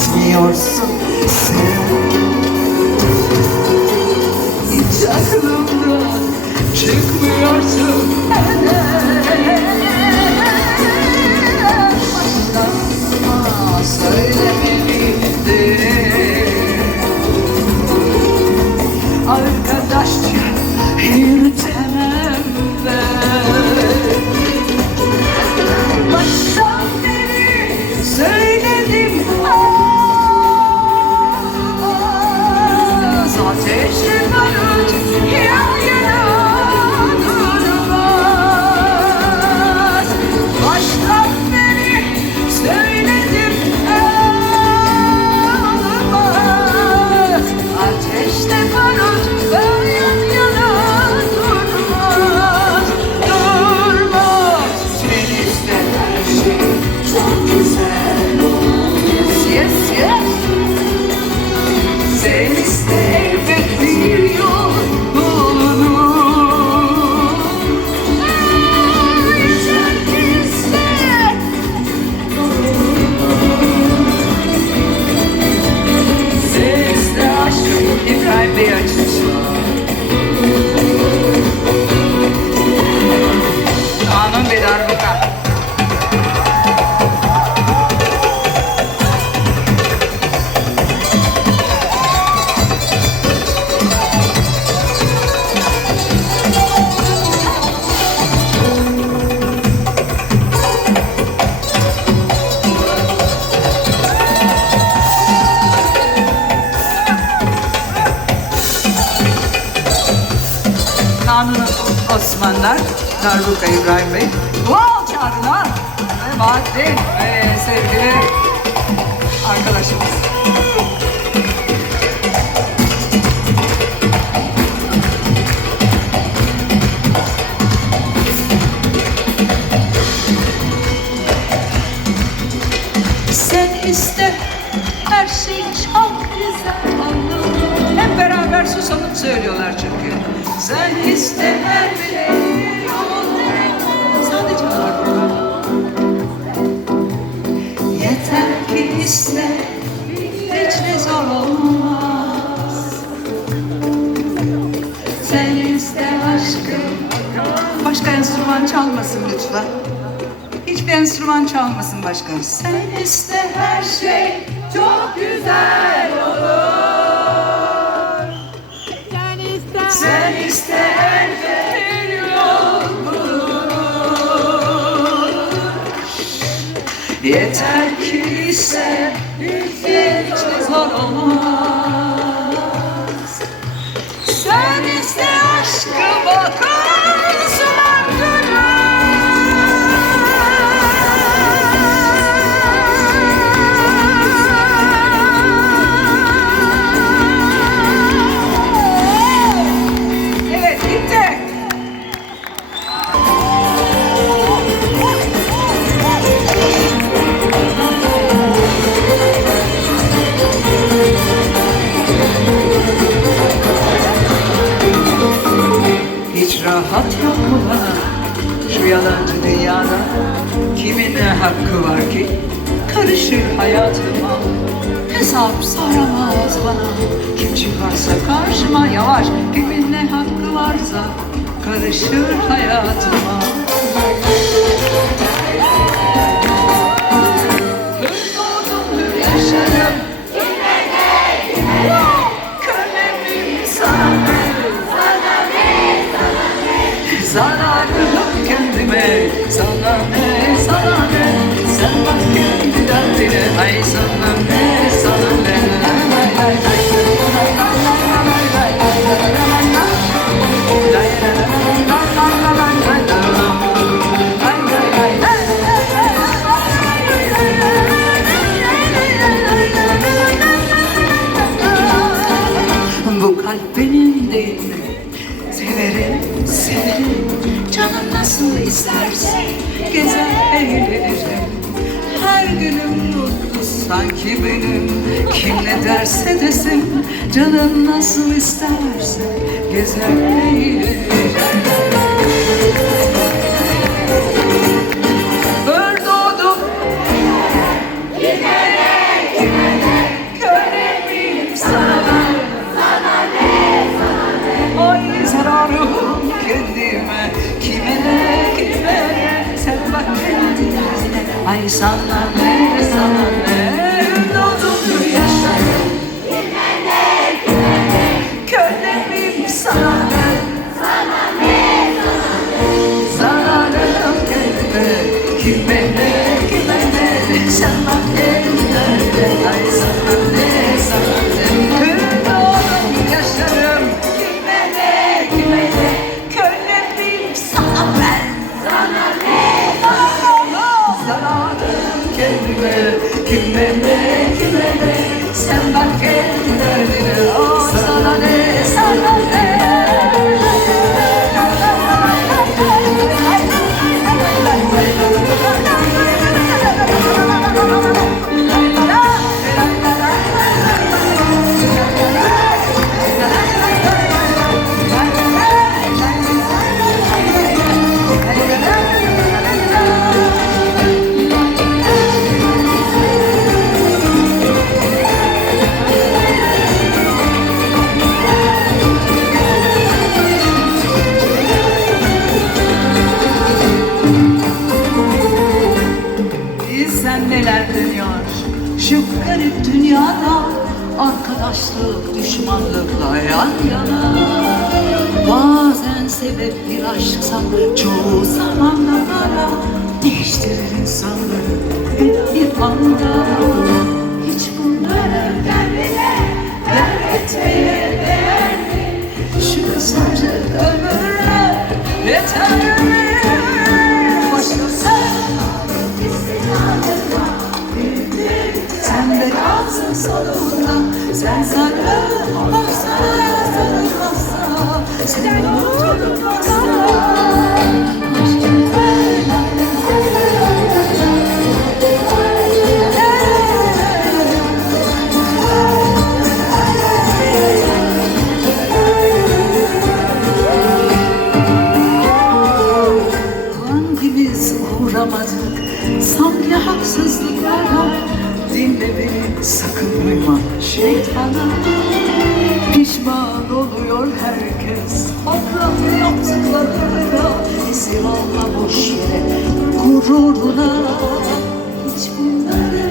gitmiyorsun sen. Hiç aklımdan çıkmıyorsun. Baştan sana söylemeliydim Arkadaşça yürütemem. enstrüman çalmasın lütfen. Hiçbir enstrüman çalmasın başkanım. Sen iste her şey çok güzel olur. Sen iste, Sen iste her şey yol bulur. Yeter ki iste, lütfen hiç zor şey olmaz. Sen iste aşkı bak dünyada kimin ne hakkı var ki? Karışır hayatıma, hesap saramaz bana. Kim çıkarsa karşıma yavaş, kimin ne hakkı varsa karışır hayatıma. Zararlı giderim Kim ne derse desin Canın nasıl isterse Gezer eğilirim kendime Kime ne kime? Ne Sen bak kendine. Ay sana ne sana ne? şu garip dünyada Arkadaşlık düşmanlıkla yan yana Bazen sebep bir aşksa çoğu zamanla para Değiştirir insanları hep bir anda Hiç bunları kendine dert etmeye değer mi? Şu kısaca ömürler yeter mi? varsın sonunda Sen sarıl, ah sana sarılmazsa Sen unutulmazsa sakın uyma şeytana Pişman oluyor herkes. Akıl yaptıklarına Esir olma boş yere. Gururuna. Hiç bunları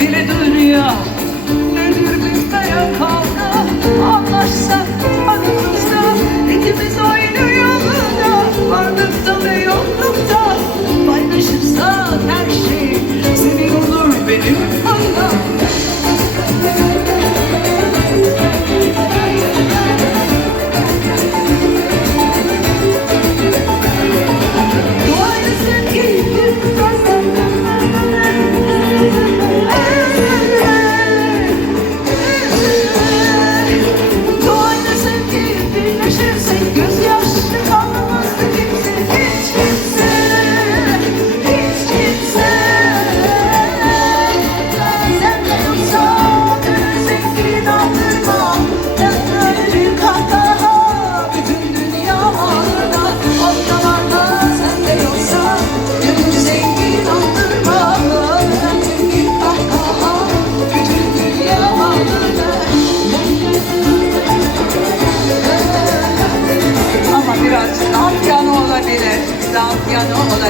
dili düz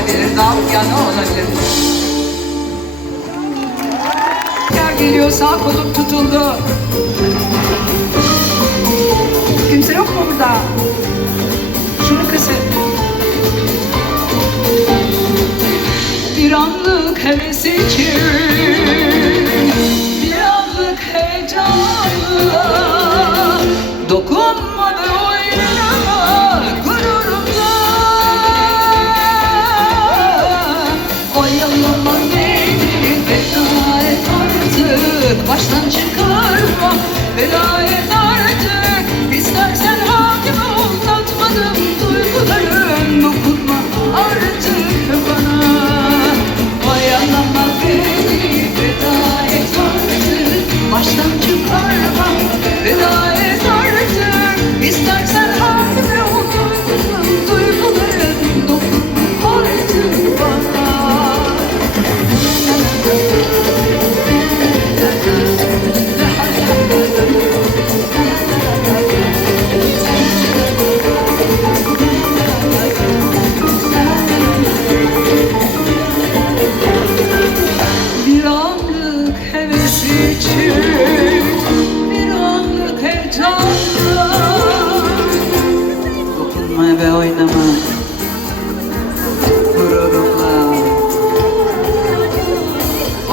verir, dağılıp yana olabilir. Yer geliyor, sağ kolum tutuldu. Kimse yok mu burada? Şunu kısın. Bir anlık heves için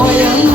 我赢